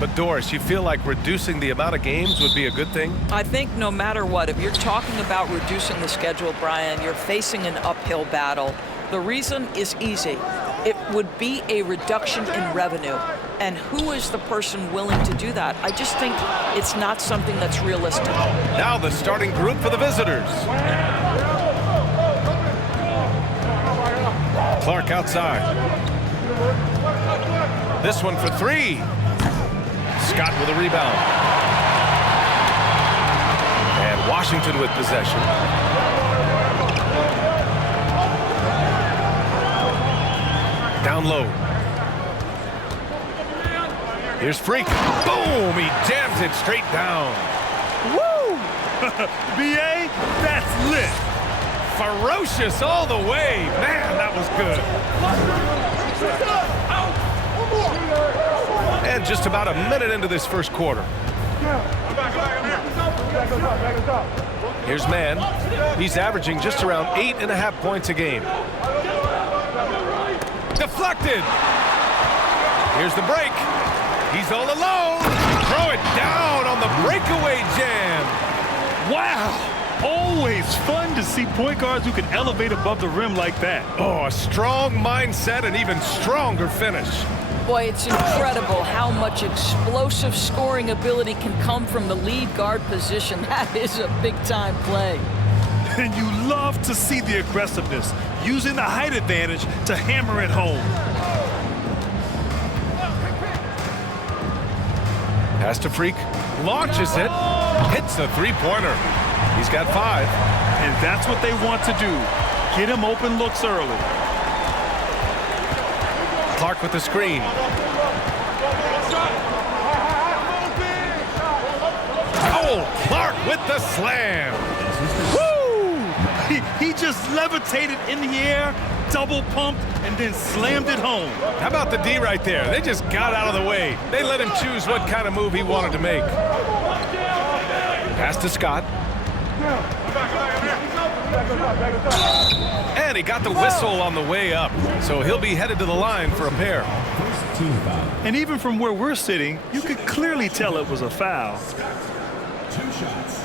But Doris, you feel like reducing the amount of games would be a good thing? I think no matter what, if you're talking about reducing the schedule, Brian, you're facing an uphill battle. The reason is easy. It would be a reduction in revenue. And who is the person willing to do that? I just think it's not something that's realistic. Now the starting group for the visitors. Clark outside. This one for three. Scott with a rebound. And Washington with possession. Down low. Here's Freq. Boom! He jams it straight down. Woo! B.A., that's lit. Ferocious all the way. Man, that was good. And just about a minute into this first quarter. Here's Mann. He's averaging just around 8.5 points a game. Deflected. Here's the break. He's all alone. Throw it down on the breakaway jam. Wow. Always fun to see point guards who can elevate above the rim like that. Oh, a strong mindset and even stronger finish. Boy, it's incredible how much explosive scoring ability can come from the lead guard position. That is a big-time play. And you love to see the aggressiveness, using the height advantage to hammer it home. Pass to Freq, launches it, hits the three-pointer. He's got 5. And that's what they want to do. Get him open looks early. Clark with the screen. Oh, Clark with the slam. Woo! He just levitated in the air, double pumped, and then slammed it home. How about the D right there? They just got out of the way. They let him choose what kind of move he wanted to make. Pass to Scott. And he got the whistle on the way up, so he'll be headed to the line for a pair. And even from where we're sitting, you could clearly tell it was a foul. 2 shots.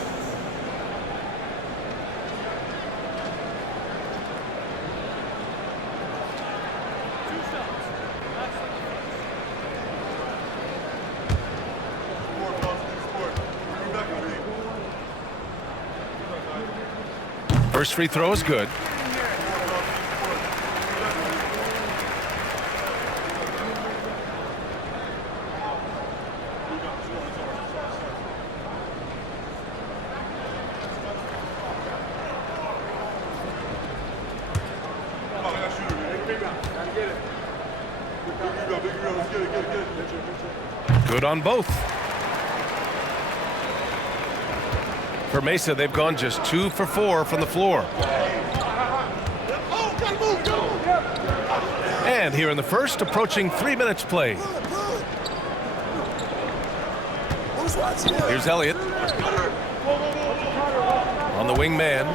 First free throw is good. Good on both. For Mesa, they've gone just 2 for 4 from the floor. And here in the first, approaching 3 minutes play. Here's Elliott. On the wing man.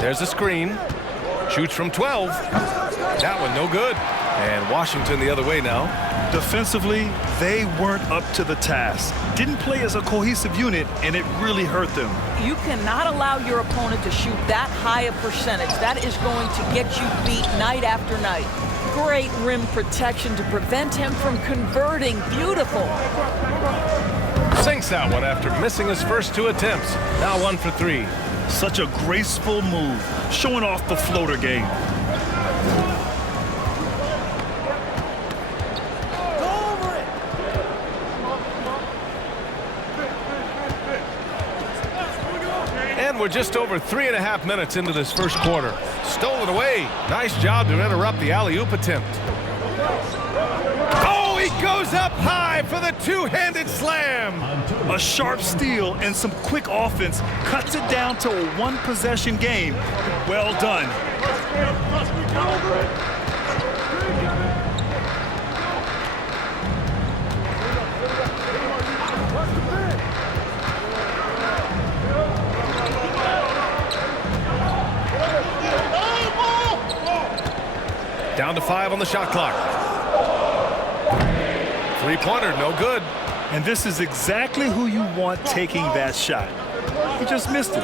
There's a screen. Shoots from 12. That one no good. And Washington the other way now. Defensively, they weren't up to the task. Didn't play as a cohesive unit, and it really hurt them. You cannot allow your opponent to shoot that high a percentage. That is going to get you beat night after night. Great rim protection to prevent him from converting. Beautiful. Sinks that one after missing his first 2 attempts. Now 1 for 3. Such a graceful move, showing off the floater game. We're just over 3.5 minutes into this first quarter. Stolen away. Nice job to interrupt the alley-oop attempt. Oh, he goes up high for the 2-handed slam. A sharp steal and some quick offense cuts it down to a 1-possession game. Well done. Down to 5 on the shot clock. Three-pointer, no good. And this is exactly who you want taking that shot. He just missed it.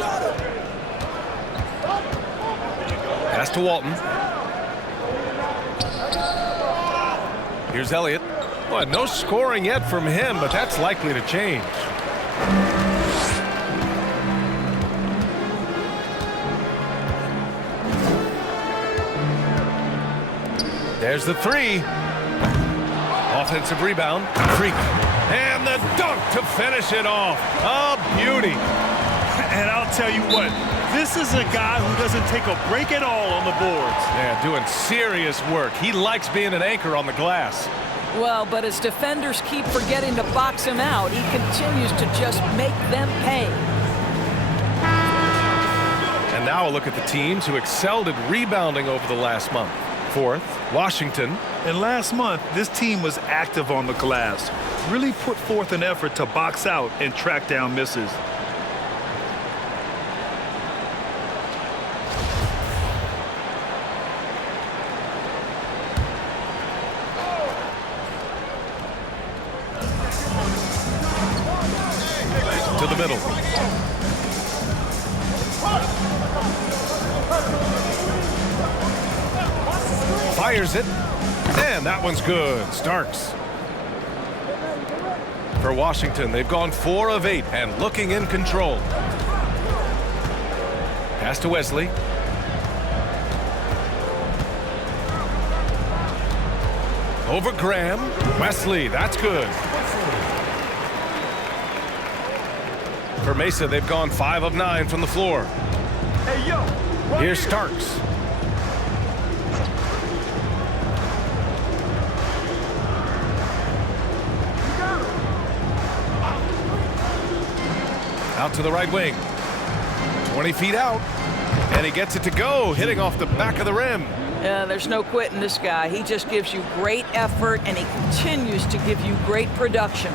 Pass to Walton. Here's Elliott. Well, no scoring yet from him, but that's likely to change. There's the three. Offensive rebound. Freq. And the dunk to finish it off. A beauty. And I'll tell you what, this is a guy who doesn't take a break at all on the boards. Yeah, doing serious work. He likes being an anchor on the glass. Well, but as defenders keep forgetting to box him out, he continues to just make them pay. And now a look at the teams who excelled at rebounding over the last month. Fourth, Washington. And last month, this team was active on the glass, really put forth an effort to box out and track down misses. To the middle. Fires it. And that one's good. Starks. For Washington, they've gone 4 of 8 and looking in control. Pass to Wesley. Over Graham. Wesley, that's good. For Mesa, they've gone 5 of 9 from the floor. Hey, yo! Here's Starks. Out to the right wing. 20 feet out. And he gets it to go, hitting off the back of the rim. Yeah, there's no quitting this guy. He just gives you great effort, and he continues to give you great production.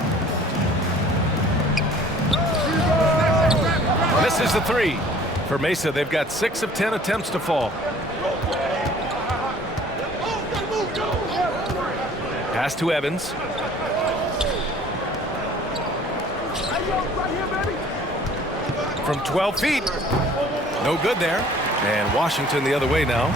Misses the 3. For Mesa, they've got 6 of 10 attempts to fall. Pass to Evans. From 12 feet. No good there. And Washington the other way now.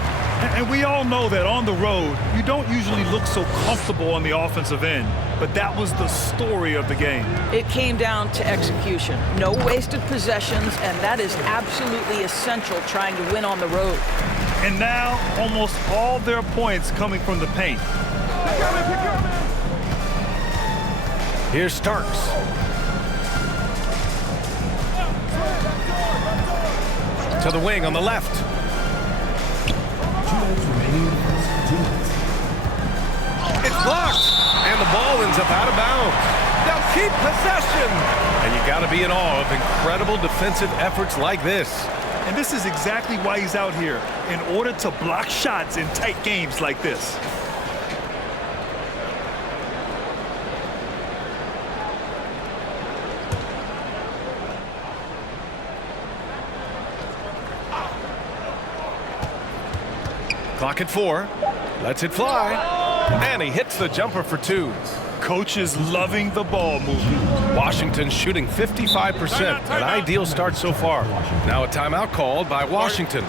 And we all know that on the road, you don't usually look so comfortable on the offensive end. But that was the story of the game. It came down to execution. No wasted possessions, and that is absolutely essential trying to win on the road. And now, almost all their points coming from the paint. Here's Starks. To the wing on the left. 2 minutes remaining. 2 minutes. It's blocked. And the ball ends up out of bounds. They'll keep possession. And you got to be in awe of incredible defensive efforts like this. And this is exactly why he's out here, in order to block shots in tight games like this. Clock at 4. Lets it fly. And he hits the jumper for 2. Coach is loving the ball movement. Washington shooting 55%. An ideal start so far. Now a timeout called by Washington.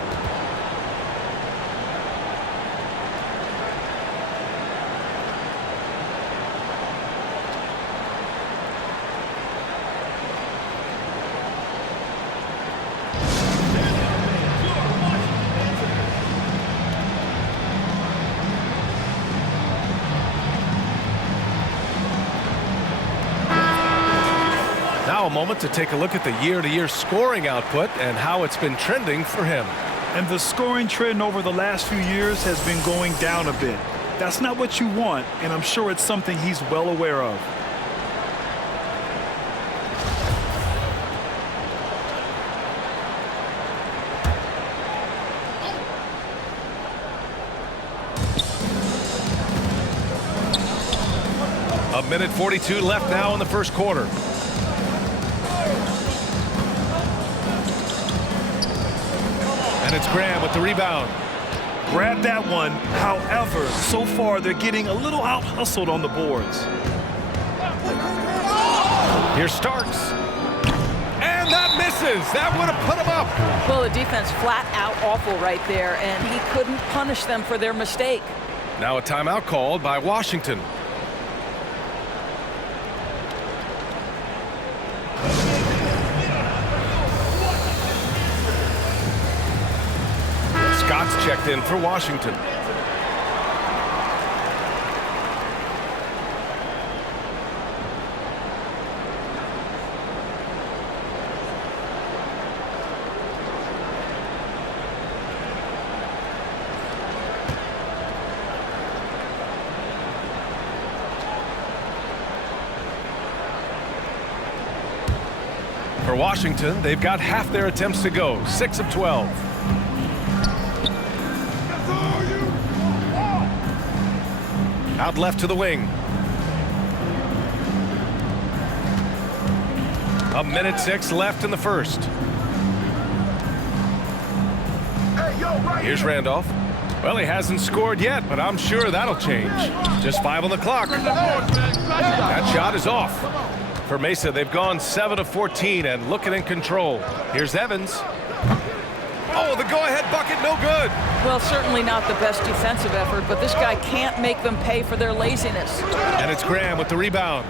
Now a moment to take a look at the year-to-year scoring output and how it's been trending for him. And the scoring trend over the last few years has been going down a bit. That's not what you want, and I'm sure it's something he's well aware of. A minute 42 left now in the first quarter. And it's Graham with the rebound. Grab that one. However, so far they're getting a little out-hustled on the boards. Here's Starks. And that misses. That would have put him up. Well, the defense flat out awful right there, and he couldn't punish them for their mistake. Now a timeout called by Washington. Scott's checked in for Washington. For Washington, they've got half their attempts to go, 6 of 12. Out left to the wing. A minute 6 left in the first. Here's Randolph. Well, he hasn't scored yet, but I'm sure that'll change. Just 5 on the clock. That shot is off. For Mesa, they've gone 7 of 14 and looking in control. Here's Evans. Oh, the go-ahead bucket, no good. Well, certainly not the best defensive effort, but this guy can't make them pay for their laziness. And it's Graham with the rebound.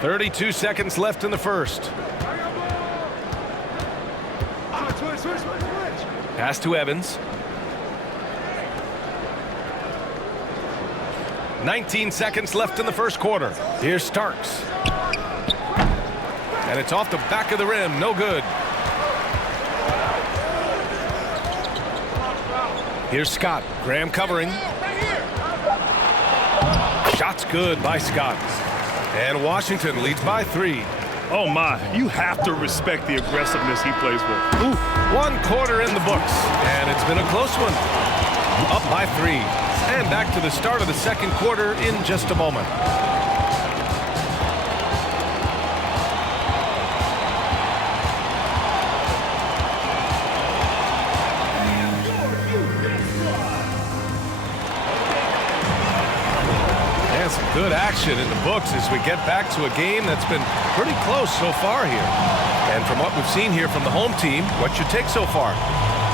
32 seconds left in the first. Pass to Evans. 19 seconds left in the first quarter. Here's Starks. And it's off the back of the rim. No good. Here's Scott. Graham covering. Shot's good by Scott. And Washington leads by 3. Oh, my. You have to respect the aggressiveness he plays with. Ooh, 1 quarter in the books. And it's been a close one. Up by 3. And back to the start of the second quarter in just a moment. And some good action in the books as we get back to a game that's been pretty close so far here. And from what we've seen here from the home team, what's your take so far?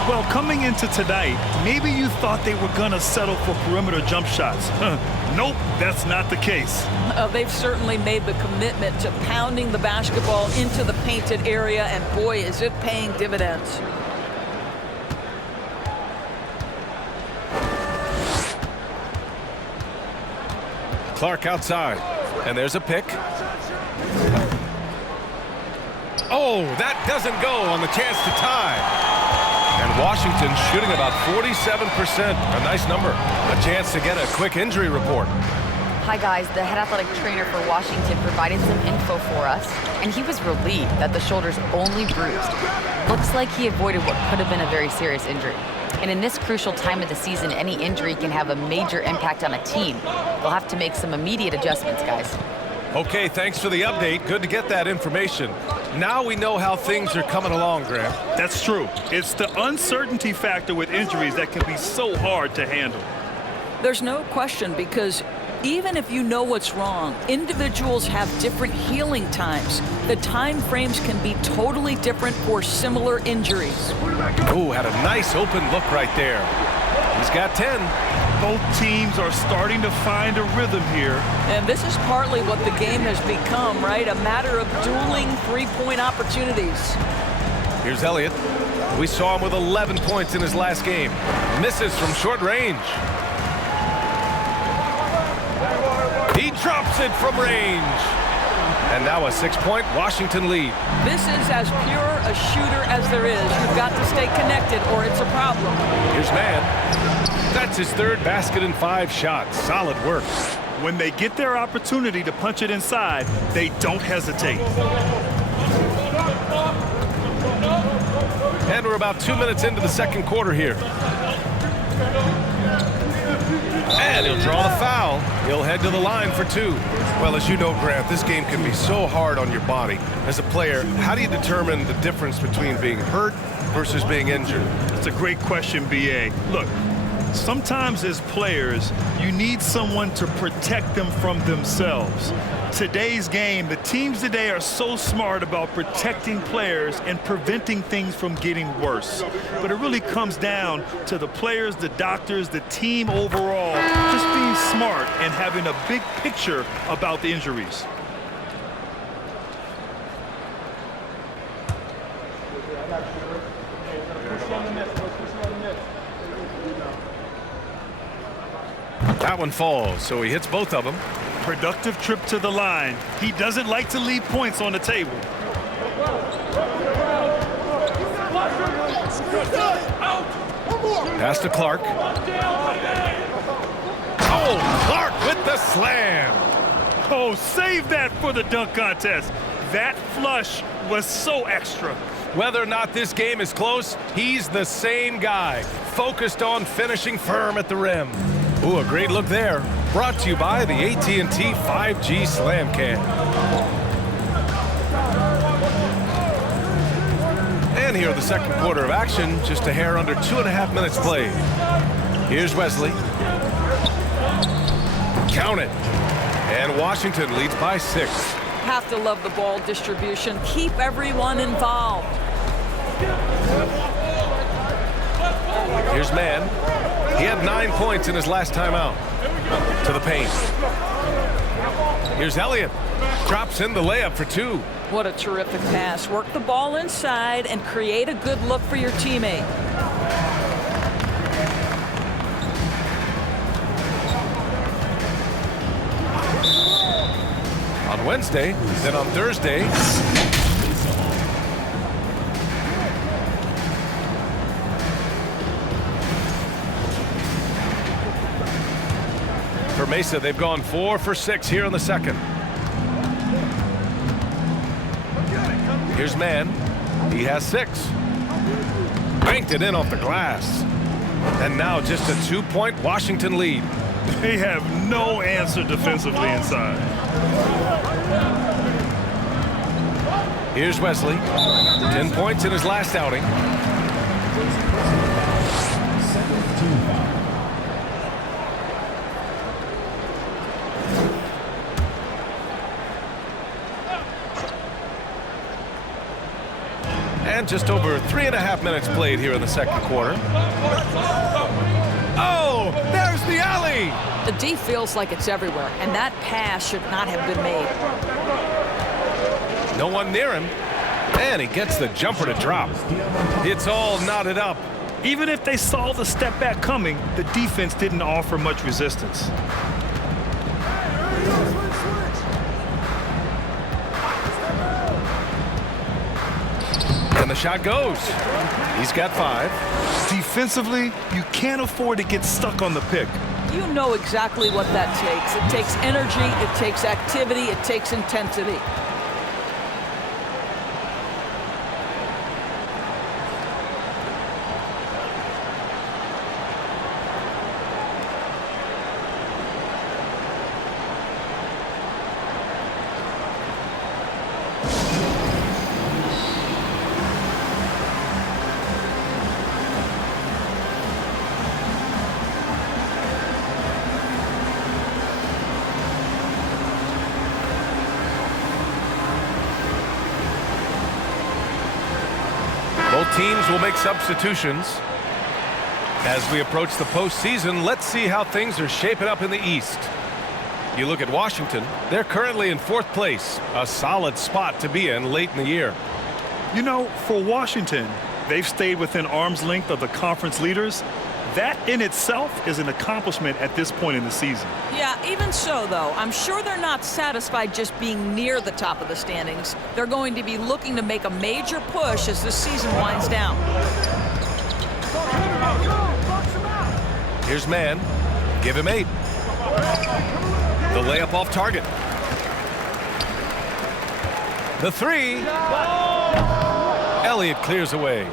Well, coming into tonight, maybe you thought they were going to settle for perimeter jump shots. Nope, that's not the case. They've certainly made the commitment to pounding the basketball into the painted area, and boy, is it paying dividends. Clark outside, and there's a pick. Oh, that doesn't go on the chance to tie. And Washington shooting about 47%. A nice number. A chance to get a quick injury report. Hi, guys. The head athletic trainer for Washington provided some info for us, and he was relieved that the shoulder's only bruised. Looks like he avoided what could have been a very serious injury. And in this crucial time of the season, any injury can have a major impact on a team. They'll have to make some immediate adjustments, guys. Okay, thanks for the update. Good to get that information. Now we know how things are coming along, Graham. That's true. It's the uncertainty factor with injuries that can be so hard to handle. There's no question, because even if you know what's wrong, individuals have different healing times. The time frames can be totally different for similar injuries. Oh, had a nice open look right there. He's got 10. Both teams are starting to find a rhythm here. And this is partly what the game has become, right? A matter of dueling three-point opportunities. Here's Elliott. We saw him with 11 points in his last game. Misses from short range. He drops it from range. And now a 6-point Washington lead. This is as pure a shooter as there is. You've got to stay connected or it's a problem. Here's Mann. That's his third basket in 5 shots. Solid work. When they get their opportunity to punch it inside, they don't hesitate. And we're about 2 minutes into the second quarter here. And he'll draw the foul. He'll head to the line for 2. Well, as you know, Grant, this game can be so hard on your body. As a player, how do you determine the difference between being hurt versus being injured? That's a great question, B.A. Look, Sometimes as players, you need someone to protect them from themselves. Today's game, the teams today are so smart about protecting players and preventing things from getting worse. But it really comes down to the players, the doctors, the team overall, just being smart and having a big picture about the injuries. That one falls, so he hits both of them. Productive trip to the line. He doesn't like to leave points on the table. Pass to Clark. Oh, Clark with the slam. Oh, save that for the dunk contest. That flush was so extra. Whether or not this game is close, he's the same guy, focused on finishing firm at the rim. Ooh, a great look there. Brought to you by the AT&T 5G Slam Cam. And here the second quarter of action, just a hair under 2.5 minutes played. Here's Wesley. Count it. And Washington leads by 6. Have to love the ball distribution. Keep everyone involved. Here's Mann. He had 9 points in his last time out. To the paint. Here's Elliott. Drops in the layup for 2. What a terrific pass. Work the ball inside and create a good look for your teammate. On Wednesday, then on Thursday. For Mesa, they've gone 4 for 6 here in the second. Here's Mann. He has 6. Banked it in off the glass. And now just a 2-point Washington lead. They have no answer defensively inside. Here's Wesley. 10 points in his last outing. And just over 3.5 minutes played here in the second quarter. Oh, there's the alley. The D feels like it's everywhere, and that pass should not have been made. No one near him. And he gets the jumper to drop. It's all knotted up. Even if they saw the step back coming, the defense didn't offer much resistance. And the shot goes. He's got 5. Defensively, you can't afford to get stuck on the pick. You know exactly what that takes. It takes energy, it takes activity, it takes intensity. Both teams will make substitutions. As we approach the postseason, let's see how things are shaping up in the East. You look at Washington, they're currently in 4th place, a solid spot to be in late in the year. You know, for Washington, they've stayed within arm's length of the conference leaders. That in itself is an accomplishment at this point in the season. Yeah, even so, though, I'm sure they're not satisfied just being near the top of the standings. They're going to be looking to make a major push as this season winds down. Here's Mann. Give him 8. The layup off target. The 3. Elliott clears away.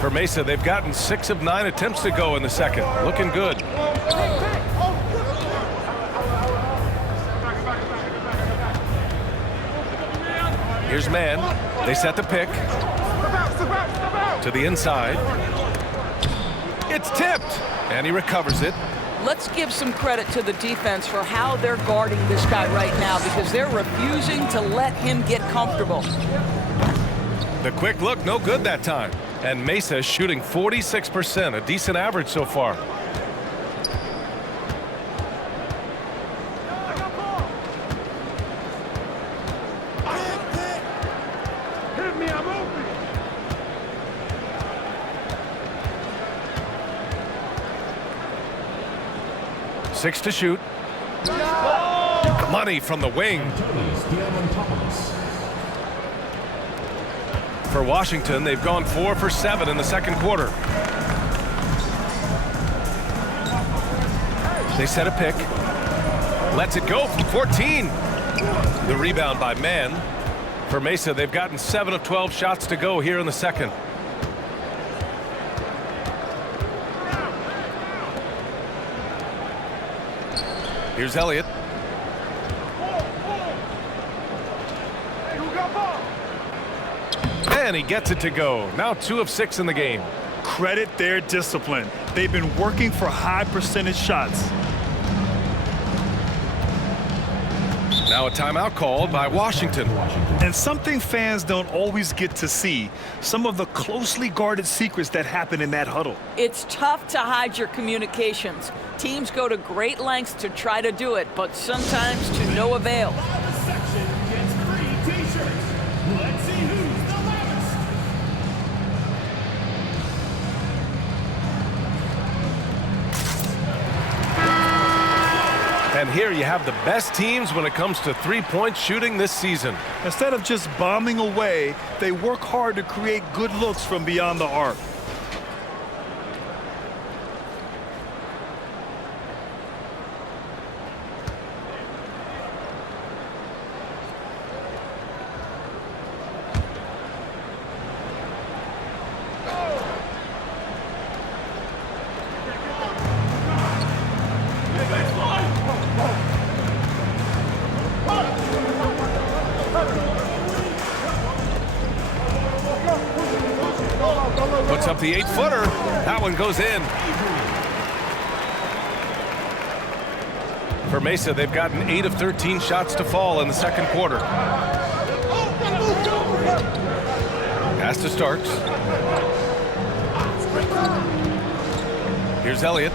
For Mesa, they've gotten 6 of 9 attempts to go in the second. Looking good. Here's Mann. They set the pick. To the inside. It's tipped, and he recovers it. Let's give some credit to the defense for how they're guarding this guy right now, because they're refusing to let him get comfortable. The quick look, no good that time. And Mesa is shooting 46%, a decent average so far. Hit me, I'm open. Six to shoot. Money from the wing. For Washington, they've gone 4 for 7 in the second quarter. They set a pick. Lets it go from 14. The rebound by Mann. For Mesa, they've gotten 7 of 12 shots to go here in the second. Here's Elliott. And he gets it to go. Now 2 of 6 in the game. Credit their discipline. They've been working for high percentage shots. Now a timeout called by Washington. And something fans don't always get to see, some of the closely guarded secrets that happen in that huddle. It's tough to hide your communications. Teams go to great lengths to try to do it, but sometimes to no avail. Section gets free t-shirts. Let's see who's the loudest. And here you have the best teams when it comes to three-point shooting this season. Instead of just bombing away, they work hard to create good looks from beyond the arc. Puts up the 8-footer. That one goes in. For Mesa, they've gotten 8 of 13 shots to fall in the second quarter. Pass to Starks. Here's Elliott.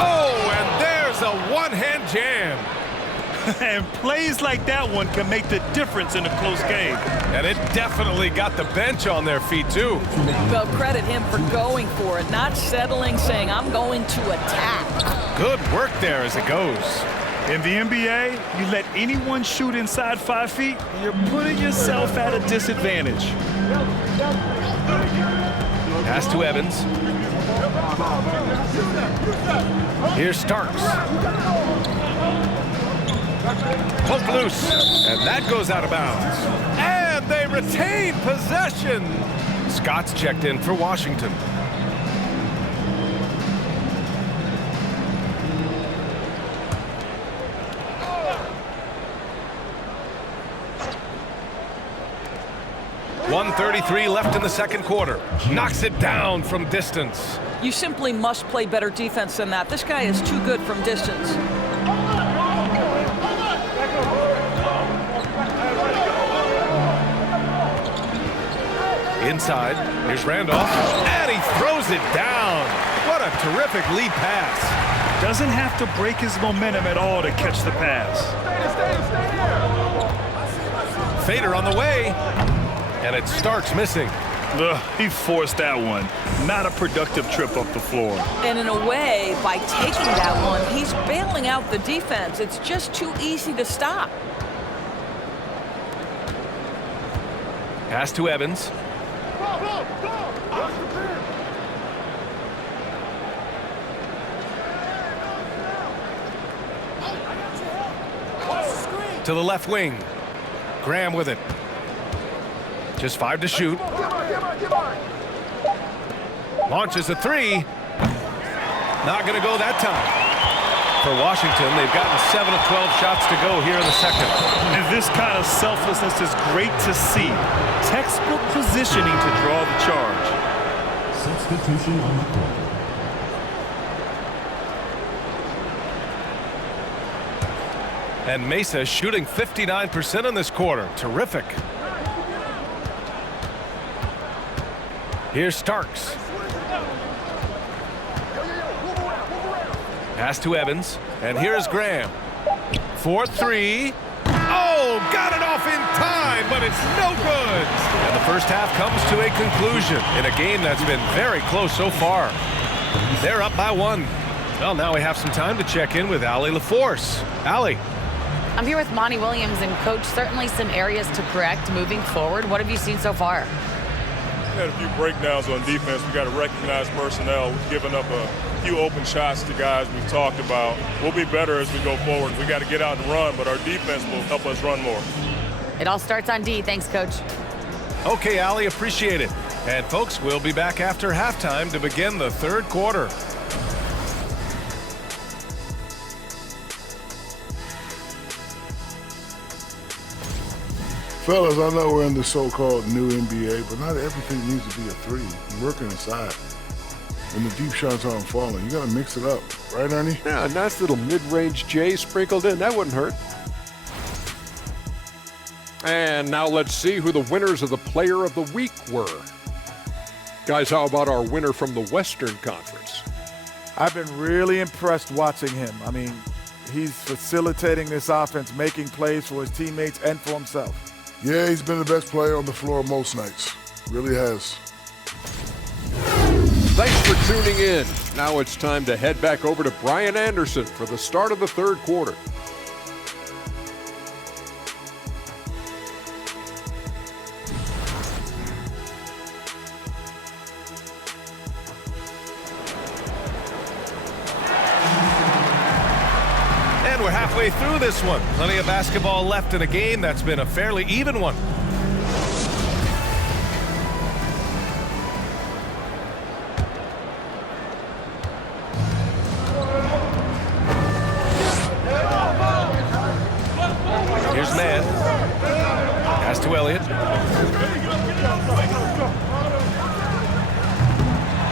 Oh, and there's a one-hand jam. And plays like that one can make the difference in a close game. And it definitely got the bench on their feet, too. Well, credit him for going for it, not settling, saying, I'm going to attack. Good work there as it goes. In the NBA, you let anyone shoot inside 5 feet, you're putting yourself at a disadvantage. Pass to Evans. Here's Starks. Hook loose, and that goes out of bounds. And they retain possession. Scott's checked in for Washington. .133 left in the second quarter. Knocks it down from distance. You simply must play better defense than that. This guy is too good from distance. Inside, here's Randolph, and he throws it down. What a terrific lead pass. Doesn't have to break his momentum at all to catch the pass. Fader on the way, and it Starks missing. Ugh, he forced that one. Not a productive trip up the floor. And in a way, by taking that one, he's bailing out the defense. It's just too easy to stop. Pass to Evans. To the left wing. Graham with it. Just 5 to shoot. Launches a 3. Not going to go that time. For Washington, they've gotten 7 of 12 shots to go here in the second. And this kind of selflessness is great to see. Textbook positioning to draw the charge. Substitution on the court. And Mesa shooting 59% in this quarter. Terrific. Here's Starks. Pass to Evans. And here's Graham. 4-3. Oh, got it off in time, but it's no good. And the first half comes to a conclusion in a game that's been very close so far. They're up by 1. Well, now we have some time to check in with Allie LaForce. Allie. I'm here with Monty Williams, and Coach, certainly some areas to correct moving forward. What have you seen so far? We had a few breakdowns on defense. We got to recognize personnel. We've given up a few open shots to guys we've talked about. We'll be better as we go forward. We got to get out and run, but our defense will help us run more. It all starts on D. Thanks, Coach. Okay, Allie, appreciate it. And folks, we'll be back after halftime to begin the third quarter. Fellas, I know we're in the so-called new NBA, but not everything needs to be a three. You're working inside. When the deep shots aren't falling, you got to mix it up. Right, Ernie? Yeah, a nice little mid-range J sprinkled in. That wouldn't hurt. And now let's see who the winners of the Player of the Week were. Guys, how about our winner from the Western Conference? I've been really impressed watching him. I mean, he's facilitating this offense, making plays for his teammates and for himself. Yeah, he's been the best player on the floor most nights. Really has. Thanks for tuning in. Now it's time to head back over to Brian Anderson for the start of the third quarter. And we're halfway through this one. Plenty of basketball left in a game that's been a fairly even one. Here's Mann. Pass to Elliott.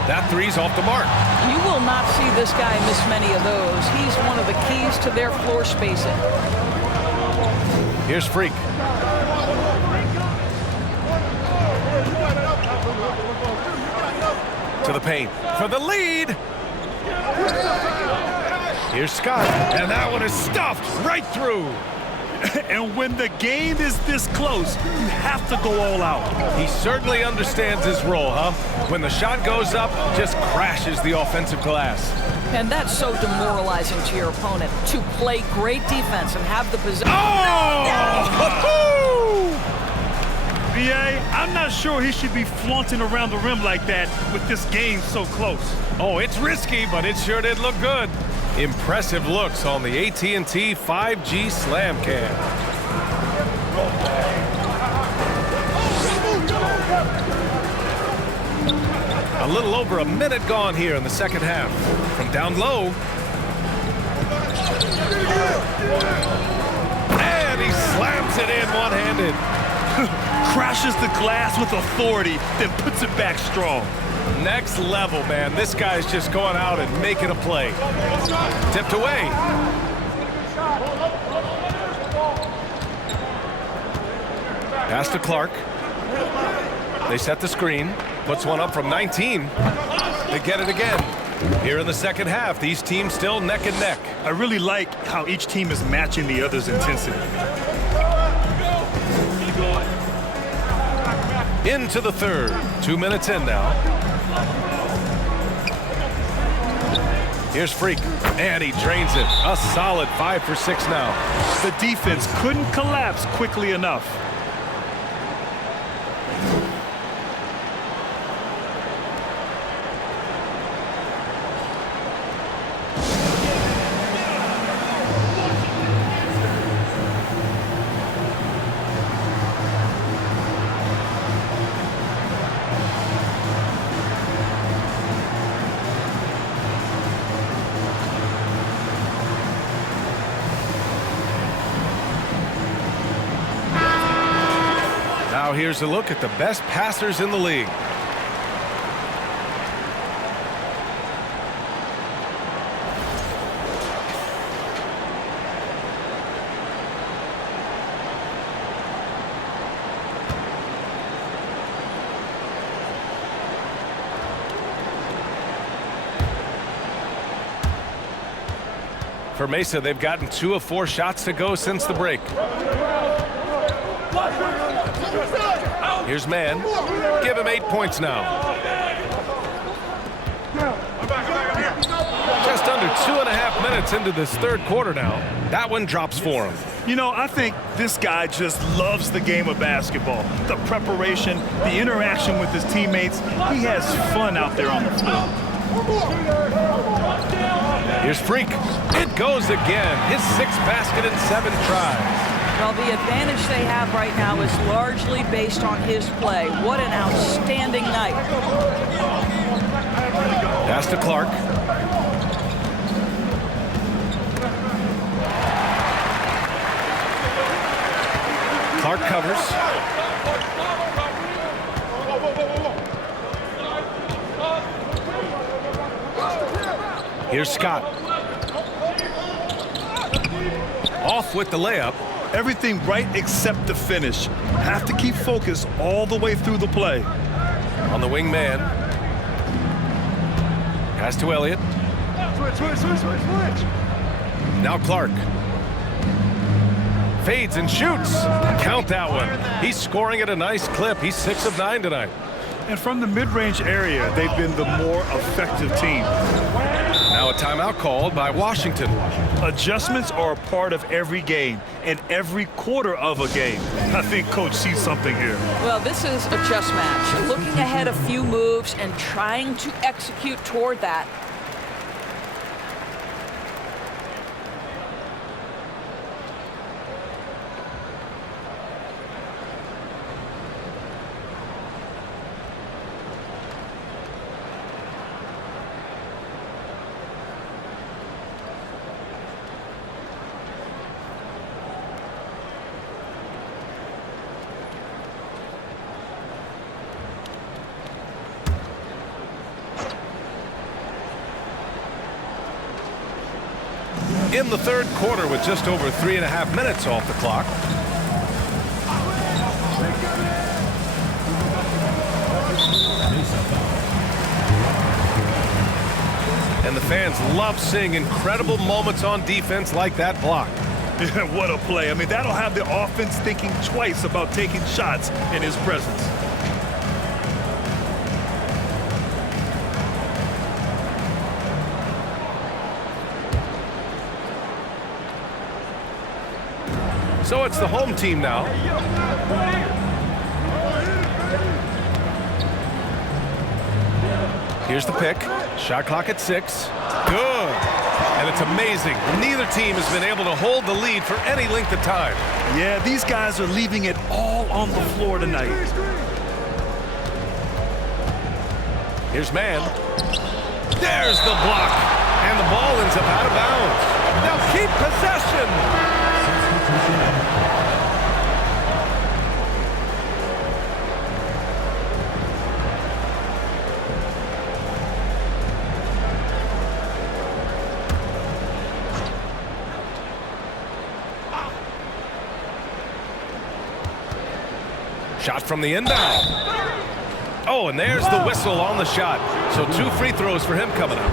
That three's off the mark. You will not see this guy miss many of those. He's one of the keys to their floor spacing. Here's Freq. To the paint for the lead. Here's Scott, and that one is stuffed right through. And when the game is this close, you have to go all out. He certainly understands his role, huh? When the shot goes up, just crashes the offensive glass. And that's so demoralizing to your opponent, to play great defense and have the possession. B.A., I'm not sure he should be flaunting around the rim like that with this game so close. Oh, it's risky, but it sure did look good. Impressive looks on the AT&T 5G Slam Cam. A little over a minute gone here in the second half. From down low. And he slams it in one-handed. Crashes the glass with authority, then puts it back strong. Next level, man. This guy's just going out and making a play. Tipped away. Pass to Clark. They set the screen. Puts one up from 19. They get it again. Here in the second half, these teams still neck and neck. I really like how each team is matching the other's intensity. Into the third. 2 minutes in now. Here's Freq, and he drains it. A solid 5 for 6 now. The defense couldn't collapse quickly enough. Now here's a look at the best passers in the league. For Mesa, they've gotten 2 of 4 shots to go since the break. Here's Mann. Give him 8 points now. Just under 2.5 minutes into this third quarter now. That one drops for him. You know, I think this guy just loves the game of basketball. The preparation, the interaction with his teammates. He has fun out there on the floor. Here's Freq. It goes again. His 6th basket in 7 tries. Well, the advantage they have right now is largely based on his play. What an outstanding night. Pass to Clark. Clark covers. Here's Scott. Off with the layup. Everything right except the finish. Have to keep focus all the way through the play. On the wing man. Pass to Elliott. Switch. Now Clark. Fades and shoots. Count that one. He's scoring at a nice clip. He's 6 of 9 tonight. And from the mid-range area, they've been the more effective team. Now a timeout called by Washington. Adjustments are a part of every game and every quarter of a game. I think Coach sees something here. Well, this is a chess match. Looking ahead a few moves and trying to execute toward that. In the third quarter with just over 3.5 minutes off the clock. And the fans love seeing incredible moments on defense like that block. What a play. I mean, that'll have the offense thinking twice about taking shots in his presence. So it's the home team now. Here's the pick. Shot clock at 6. Good. And it's amazing. Neither team has been able to hold the lead for any length of time. Yeah, these guys are leaving it all on the floor tonight. Here's Mann. There's the block. And the ball ends up out of bounds. Now keep possession. Shot from the inbound. Oh, and there's the whistle on the shot. So 2 free throws for him coming up.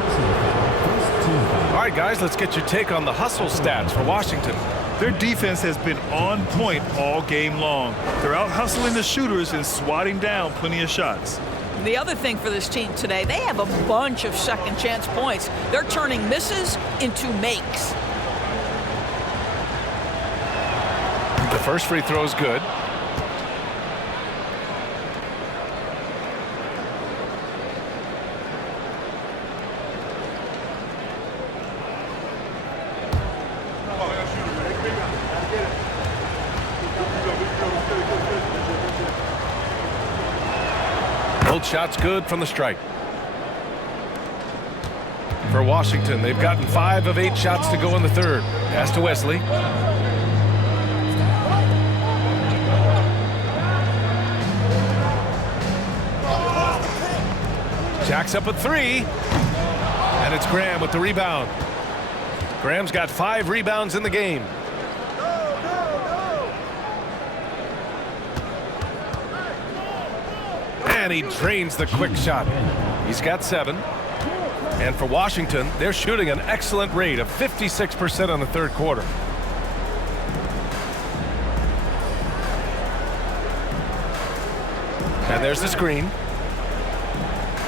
All right, guys, let's get your take on the hustle stats for Washington. Their defense has been on point all game long. They're out hustling the shooters and swatting down plenty of shots. The other thing for this team today, they have a bunch of second chance points. They're turning misses into makes. The first free throw is good. Both shots good from the strike. For Washington, they've gotten 5 of 8 shots to go in the third. Pass to Wesley. Jacks up at 3. And it's Graham with the rebound. Graham's got 5 rebounds in the game. And he drains the quick shot. He's got 7. And for Washington, they're shooting an excellent rate of 56% in the third quarter. And there's the screen.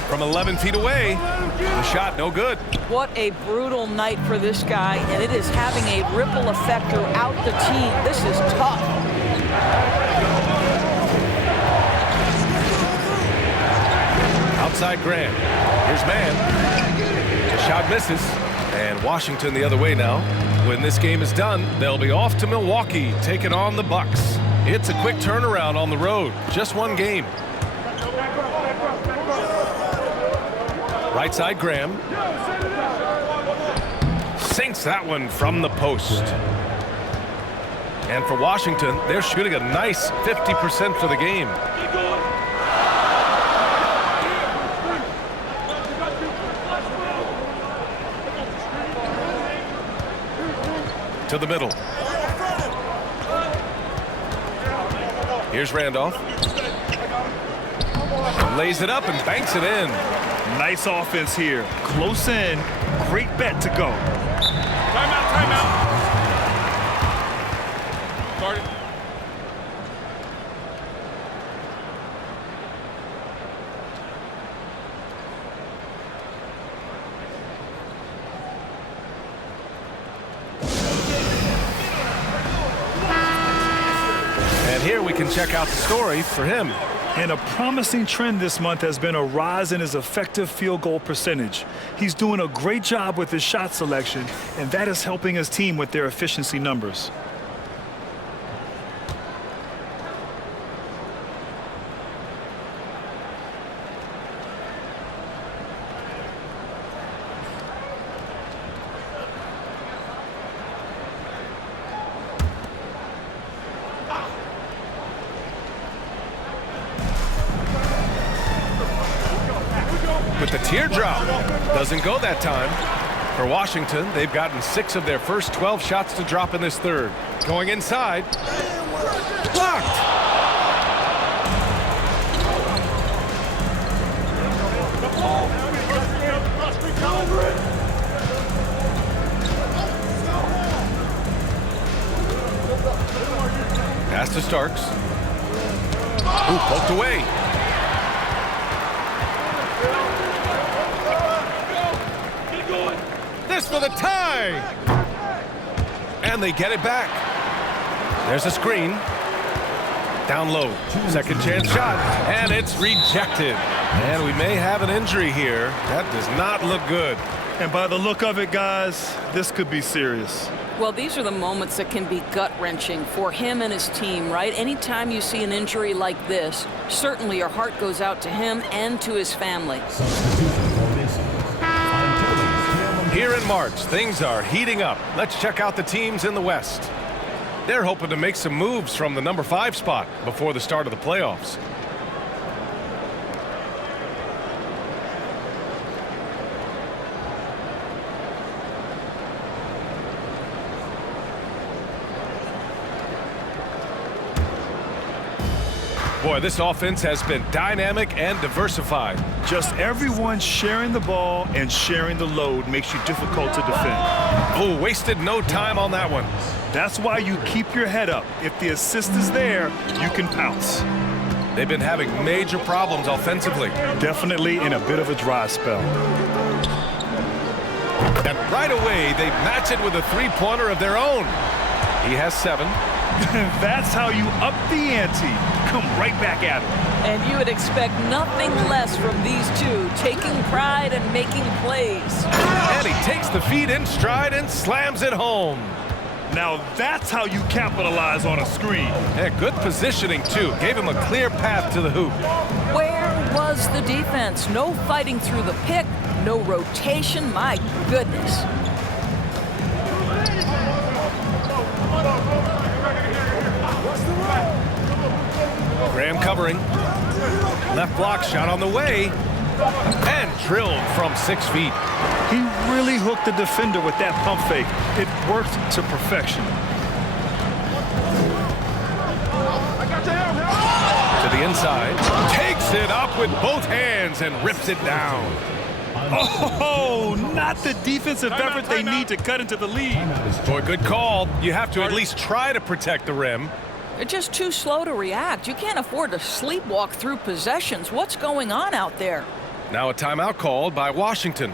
From 11 feet away, the shot no good. What a brutal night for this guy, and it is having a ripple effect throughout the team. This is tough. Outside Graham. Here's man. The shot misses. And Washington the other way now. When this game is done, they'll be off to Milwaukee, taking on the Bucks. It's a quick turnaround on the road. Just one game. Right side Graham. Sinks that one from the post. And for Washington, they're shooting a nice 50% for the game. To the middle. Here's Randolph. Lays it up and banks it in. Nice offense here. Close in. Great bet to go. Timeout, timeout. Started. And here we can check out the story for him. And a promising trend this month has been a rise in his effective field goal percentage. He's doing a great job with his shot selection, and that is helping his team with their efficiency numbers. With the teardrop. Doesn't go that time. For Washington, they've gotten 6 of their first 12 shots to drop in this third. Going inside. Blocked. Pass to Starks. Ooh, poked away. This for the tie. And they get it back. There's a screen. Down low. Second chance shot. And it's rejected. And we may have an injury here. That does not look good. And by the look of it, guys, this could be serious. Well, these are the moments that can be gut-wrenching for him and his team, right? Anytime you see an injury like this, certainly your heart goes out to him and to his family. Here in March, things are heating up. Let's check out the teams in the West. They're hoping to make some moves from the number 5 spot before the start of the playoffs. Boy, this offense has been dynamic and diversified. Just everyone sharing the ball and sharing the load makes you difficult to defend. Oh, wasted no time on that one. That's why you keep your head up. If the assist is there, you can pounce. They've been having major problems offensively. Definitely in a bit of a dry spell. And right away, they match it with a three-pointer of their own. He has 7. That's how you up the ante. Come right back at him. And you would expect nothing less from these two, taking pride and making plays. And he takes the feed in stride and slams it home. Now that's how you capitalize on a screen. Yeah, good positioning, too. Gave him a clear path to the hoop. Where was the defense? No fighting through the pick, no rotation. My goodness. Graham covering. Left block shot on the way. And drilled from 6 feet. He really hooked the defender with that pump fake. It worked to perfection. To the inside. Takes it up with both hands and rips it down. Oh, not the defensive effort they need to cut into the lead. Boy, good call. You have to at least try to protect the rim. They're just too slow to react. You can't afford to sleepwalk through possessions. What's going on out there? Now a timeout called by Washington.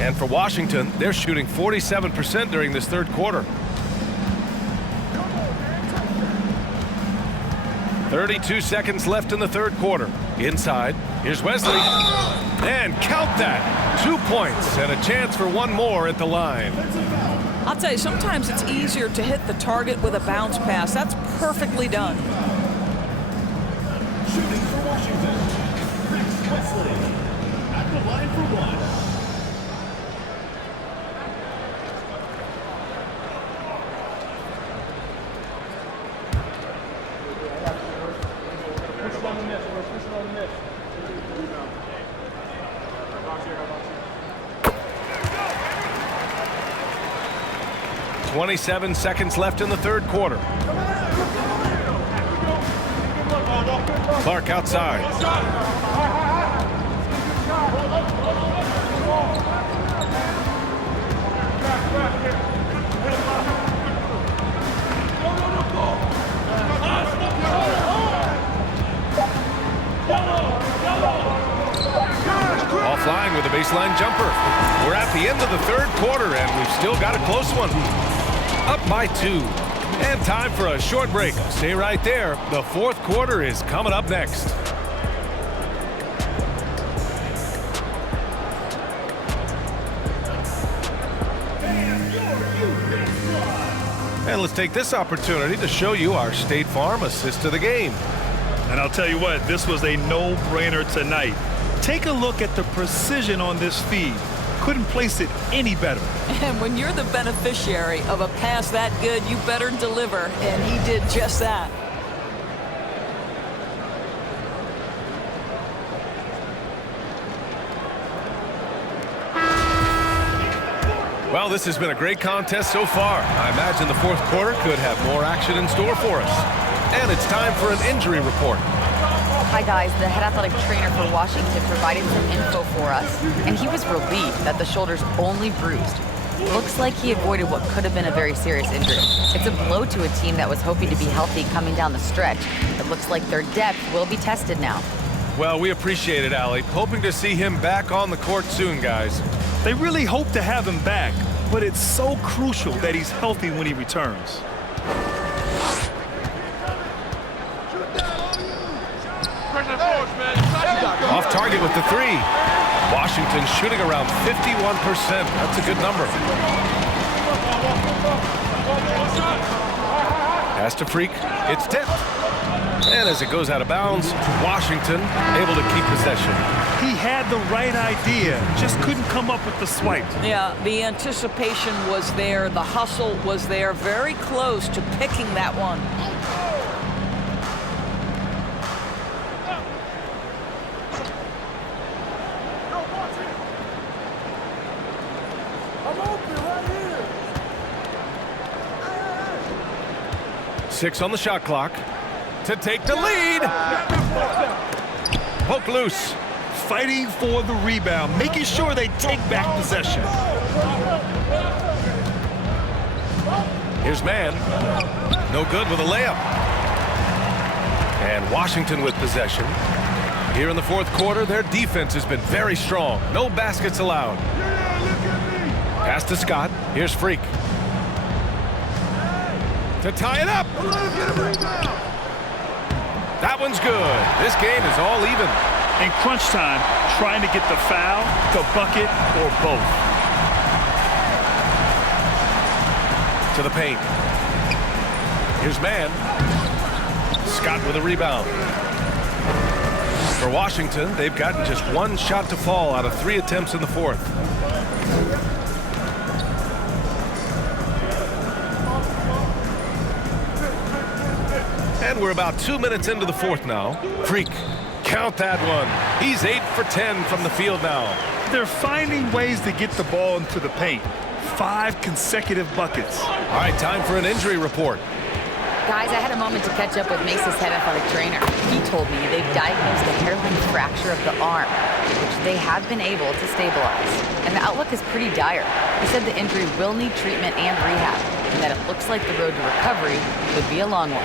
And for Washington, they're shooting 47% during this third quarter. 32 seconds left in the third quarter. Inside, here's Wesley. And count that. 2 points and a chance for one more at the line. I'll tell you, sometimes it's easier to hit the target with a bounce pass. That's perfectly done. Shooting for Washington, Wesley. At the line for one. On the net, we're pushing on the net. 27 seconds left in the third quarter. Clark outside. Offline with a baseline jumper. We're at the end of the third quarter, and we've still got a close one. Up by 2. And time for a short break. Stay right there. The fourth quarter is coming up next. And let's take this opportunity to show you our State Farm assist of the game. And I'll tell you what, this was a no-brainer tonight. Take a look at the precision on this feed. Couldn't place it any better. And when you're the beneficiary of a pass that good, you better deliver, and he did just that. Well, this has been a great contest so far. I imagine the fourth quarter could have more action in store for us. And it's time for an injury report. Hi guys, the head athletic trainer for Washington provided some info for us, and he was relieved that the shoulder's only bruised. Looks like he avoided what could have been a very serious injury. It's a blow to a team that was hoping to be healthy coming down the stretch. It looks like their depth will be tested now. Well, we appreciate it, Allie. Hoping to see him back on the court soon, guys. They really hope to have him back, but it's so crucial that he's healthy when he returns. Off target with the 3. Washington shooting around 51%. That's a good number. Pass to Freq. It's tipped. And as it goes out of bounds, Washington able to keep possession. He had the right idea, just couldn't come up with the swipe. Yeah, the anticipation was there. The hustle was there. Very close to picking that one. I'm open right here. 6 on the shot clock to take the lead. Poke loose. Fighting for the rebound, making sure they take back possession. Here's man. No good with a layup. And Washington with possession. Here in the fourth quarter, their defense has been very strong. No baskets allowed. Pass to Scott. Here's Freq. To tie it up. That one's good. This game is all even. In crunch time, trying to get the foul, the bucket, or both. To the paint. Here's man. Scott with a rebound. For Washington, they've gotten just one shot to fall out of 3 attempts in the fourth. And we're about 2 minutes into the fourth now. Freq, count that one. He's 8 for 10 from the field now. They're finding ways to get the ball into the paint. 5 consecutive buckets. All right, time for an injury report. Guys, I had a moment to catch up with Mesa's head athletic trainer. He told me they've diagnosed a hairline fracture of the arm, which they have been able to stabilize. And the outlook is pretty dire. He said the injury will need treatment and rehab, and that it looks like the road to recovery could be a long one.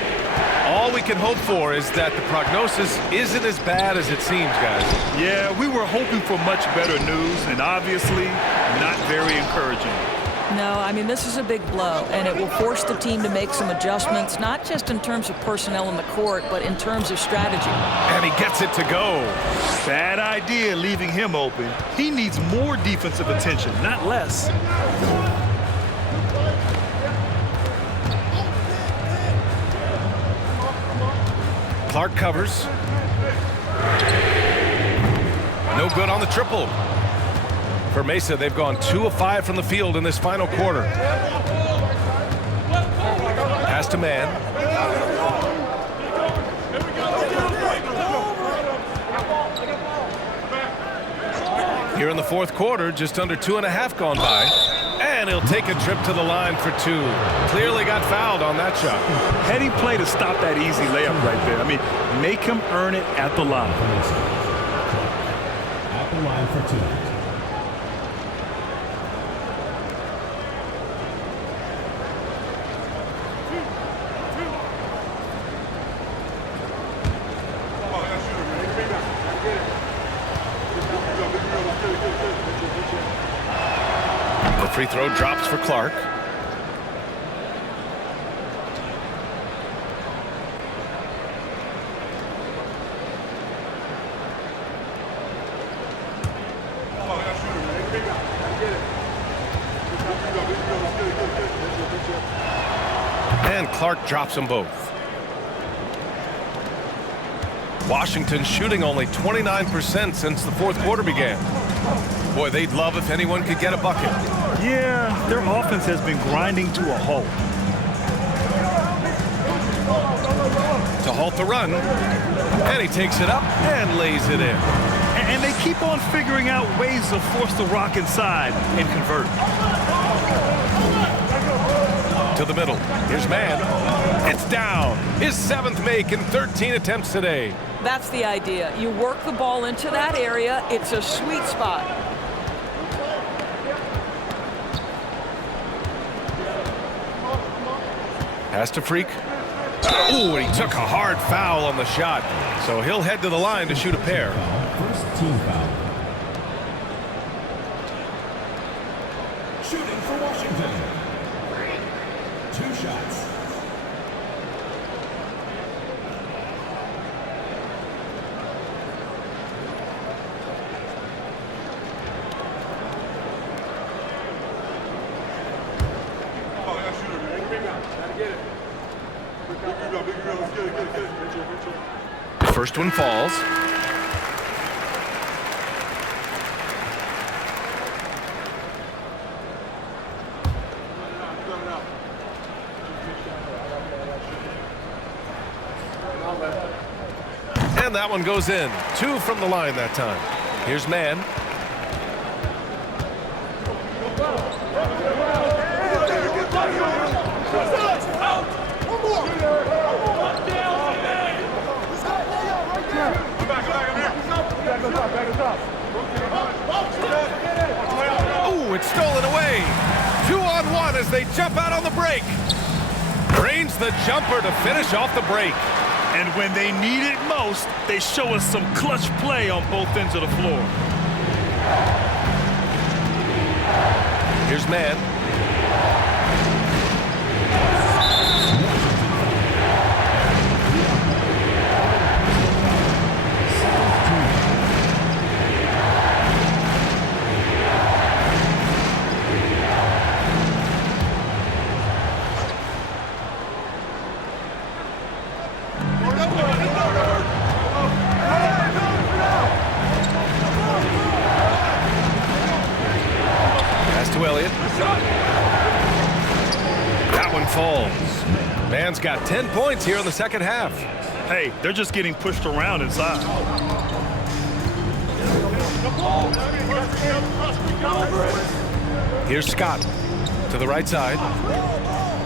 All we can hope for is that the prognosis isn't as bad as it seems, guys. Yeah, we were hoping for much better news, and obviously not very encouraging. No, I mean, this is a big blow, and it will force the team to make some adjustments, not just in terms of personnel in the court, but in terms of strategy. And he gets it to go. Bad idea leaving him open. He needs more defensive attention, not less. Clark covers. No good on the triple. For Mesa, they've gone 2 of 5 from the field in this final quarter. Pass to man. Here in the fourth quarter, just under 2.5 gone by. And he'll take a trip to the line for 2. Clearly got fouled on that shot. Heady play to stop that easy layup right there. I mean, make him earn it at the line. At the line for 2. The free throw drops for Clark. And Clark drops them both. Washington shooting only 29% since the fourth quarter began. Boy, they'd love if anyone could get a bucket. Yeah, their offense has been grinding to a halt. To halt the run. And he takes it up and lays it in. And they keep on figuring out ways to force the rock inside and convert. To the middle. Here's man. It's down. His 7th make in 13 attempts today. That's the idea. You work the ball into that area. It's a sweet spot. Pass to Freq. Oh, and he took a hard foul on the shot. So he'll head to the line to shoot a pair. First team foul. Shooting for Washington. 2 shots. First one falls. And that one goes in. 2 from the line that time. Here's man. Oh, it's stolen away. 2-on-1 as they jump out on the break. Drains the jumper to finish off the break. And when they need it most, they show us some clutch play on both ends of the floor. Here's man. to Elliott. That one falls. Man's got 10 points here in the second half. Hey, they're just getting pushed around inside. Here's Scott to the right side.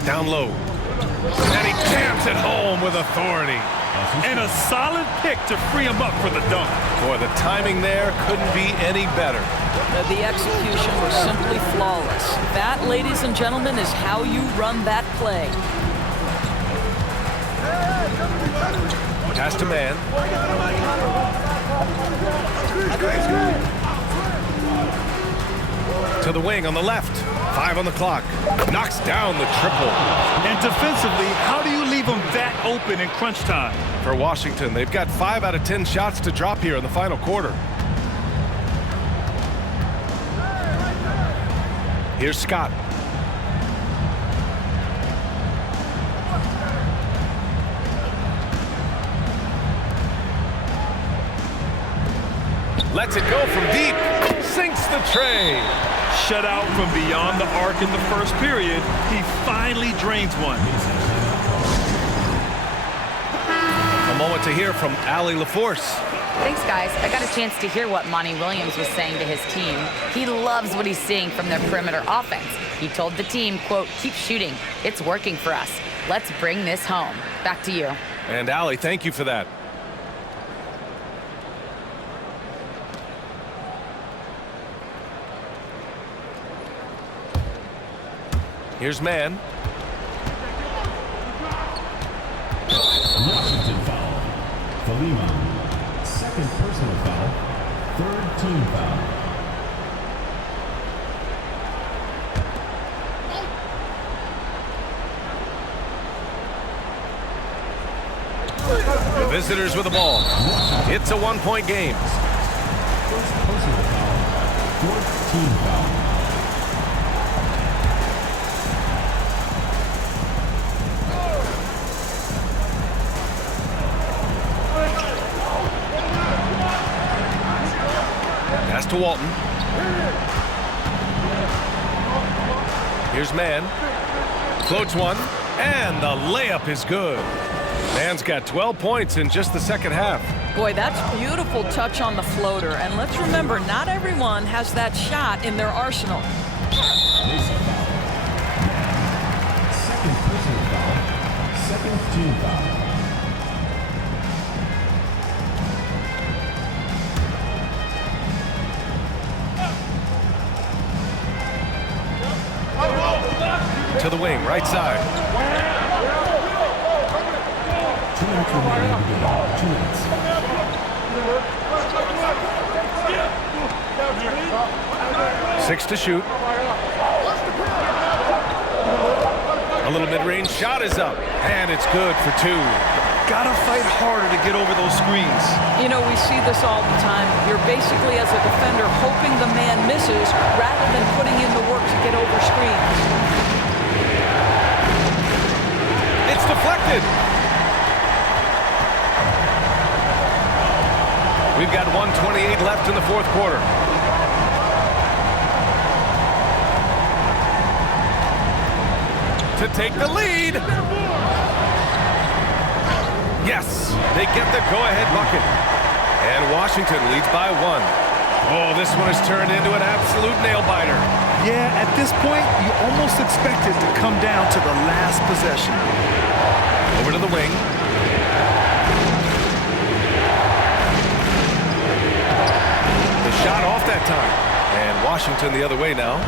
Down low. And he jams it home with authority. And a solid pick to free him up for the dunk. Boy, the timing there couldn't be any better. The execution was simply flawless. That, ladies and gentlemen, is how you run that play. Pass to man. To the wing on the left. 5 on the clock. Knocks down the triple. And defensively, how do you leave them that open in crunch time? For Washington, they've got 5 out of 10 shots to drop here in the final quarter. Here's Scott. Lets it go from deep. Sinks the tray. Shut out from beyond the arc in the first period. He finally drains one. A moment to hear from Allie LaForce. Thanks, guys. I got a chance to hear what Monty Williams was saying to his team. He loves what he's seeing from their perimeter offense. He told the team, quote, "Keep shooting. It's working for us. Let's bring this home." Back to you. And Allie, thank you for that. Here's man. Washington foul. Falima. Second personal foul. Third team foul. The visitors with the ball. It's a 1-point game. First personal foul. Fourth team foul. Pass to Walton. Here's man. Floats one. And the layup is good. Man's got 12 points in just the second half. Boy, that's beautiful touch on the floater. And let's remember, not everyone has that shot in their arsenal. Second personal foul. Second team foul. To the wing, right side. 2 minutes remaining in the game. 2 minutes. Six to shoot. A little mid-range shot is up, and it's good for 2. Gotta fight harder to get over those screens. You know, we see this all the time. You're basically, as a defender, hoping the man misses rather than putting in the work to get over screens. It's deflected. We've got 1:28 left in the fourth quarter. To take the lead. Yes, they get the go-ahead bucket. And Washington leads by 1. Oh, this one has turned into an absolute nail-biter. Yeah, at this point, you almost expect it to come down to the last possession. Over to the wing. The shot off that time. And Washington the other way now.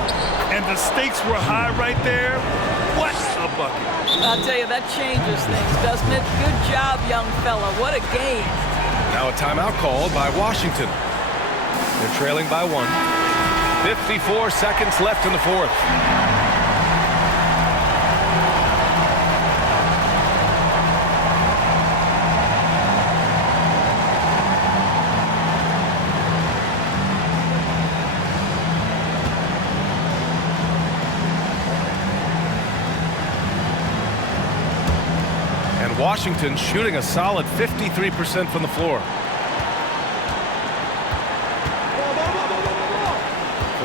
And the stakes were high right there. What a bucket. I'll tell you, that changes things, doesn't it? Good job, young fella. What a game. Now a timeout called by Washington. They're trailing by 1. 54 seconds left in the fourth. And Washington shooting a solid 53% from the floor.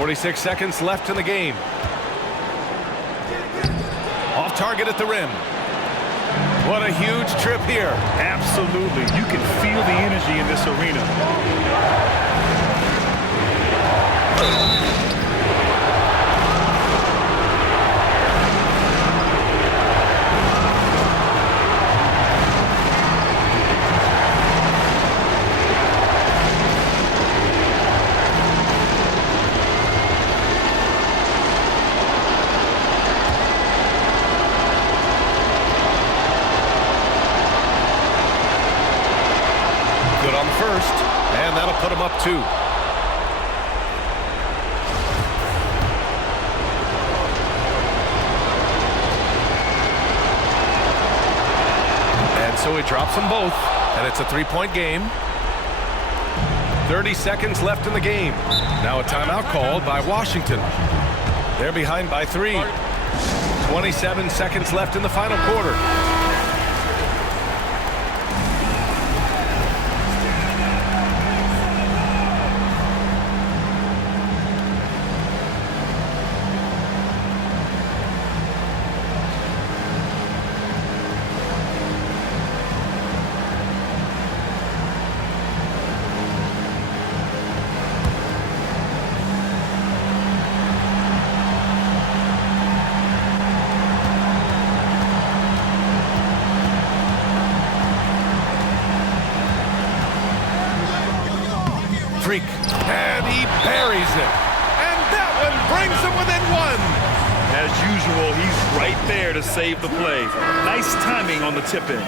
46 seconds left in the game. Off target at the rim. What a huge trip here. Absolutely. You can feel the energy in this arena. Good on the first, and that'll put him up 2. And so he drops them both, and it's a 3-point game. 30 seconds left in the game. Now a timeout called by Washington. They're behind by 3. 27 seconds left in the final quarter. Freq, and he buries it. And that one brings him within 1. As usual, he's right there to save the play. Nice timing on the tip-in.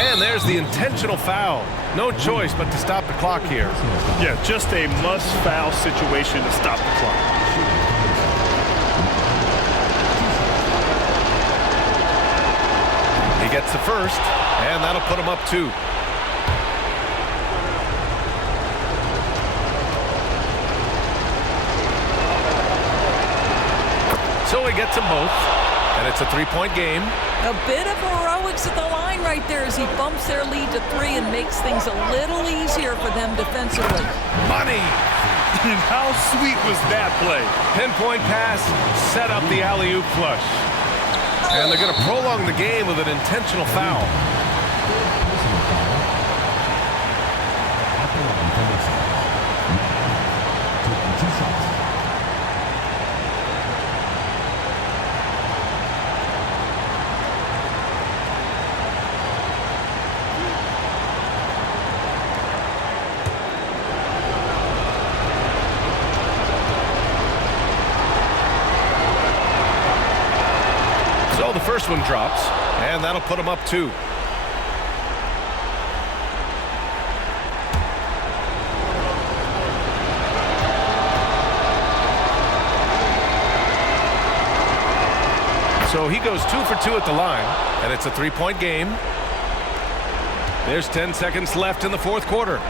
And there's the intentional foul. No choice but to stop the clock here. Yeah, just a must-foul situation to stop the clock. He gets the first, and that'll put him up 2. So he gets them both, and it's a 3-point game. A bit of heroics at the line right there as he bumps their lead to 3 and makes things a little easier for them defensively. Money! And how sweet was that play? Pinpoint pass, set up the alley-oop flush. And they're going to prolong the game with an intentional foul. So the first one drops, and that'll put him up 2. So he goes 2 for 2 at the line, and it's a 3-point game. There's 10 seconds left in the fourth quarter.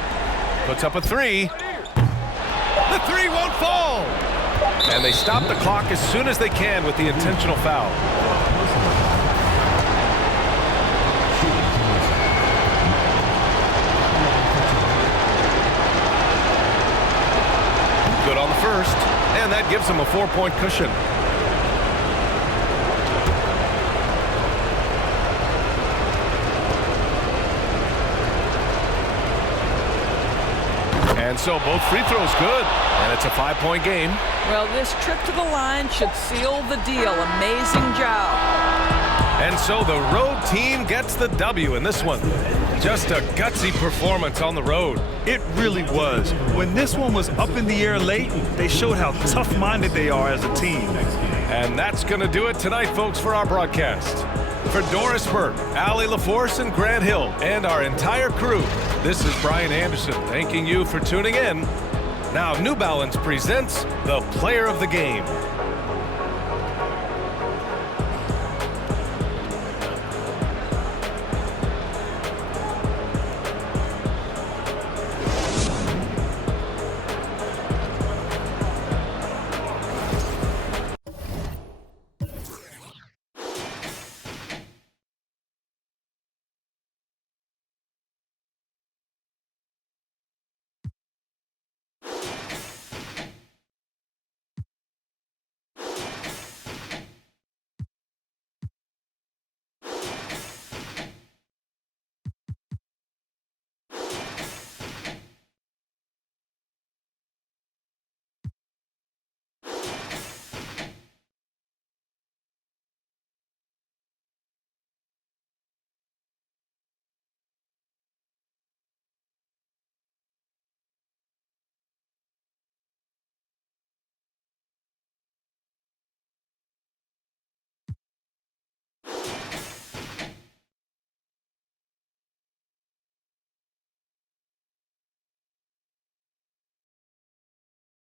Puts up a 3. The 3 won't fall. And they stop the clock as soon as they can with the intentional foul. Good on the first, and that gives them a 4-point cushion. And so both free throws good, and it's a 5-point game. Well, this trip to the line should seal the deal. Amazing job. And so the road team gets the W in this one. Just a gutsy performance on the road. It really was. When this one was up in the air late, they showed how tough-minded they are as a team. And that's going to do it tonight, folks, for our broadcast. For Doris Burke, Allie LaForce, and Grant Hill, and our entire crew, this is Brian Anderson thanking you for tuning in. Now, New Balance presents the Player of the Game.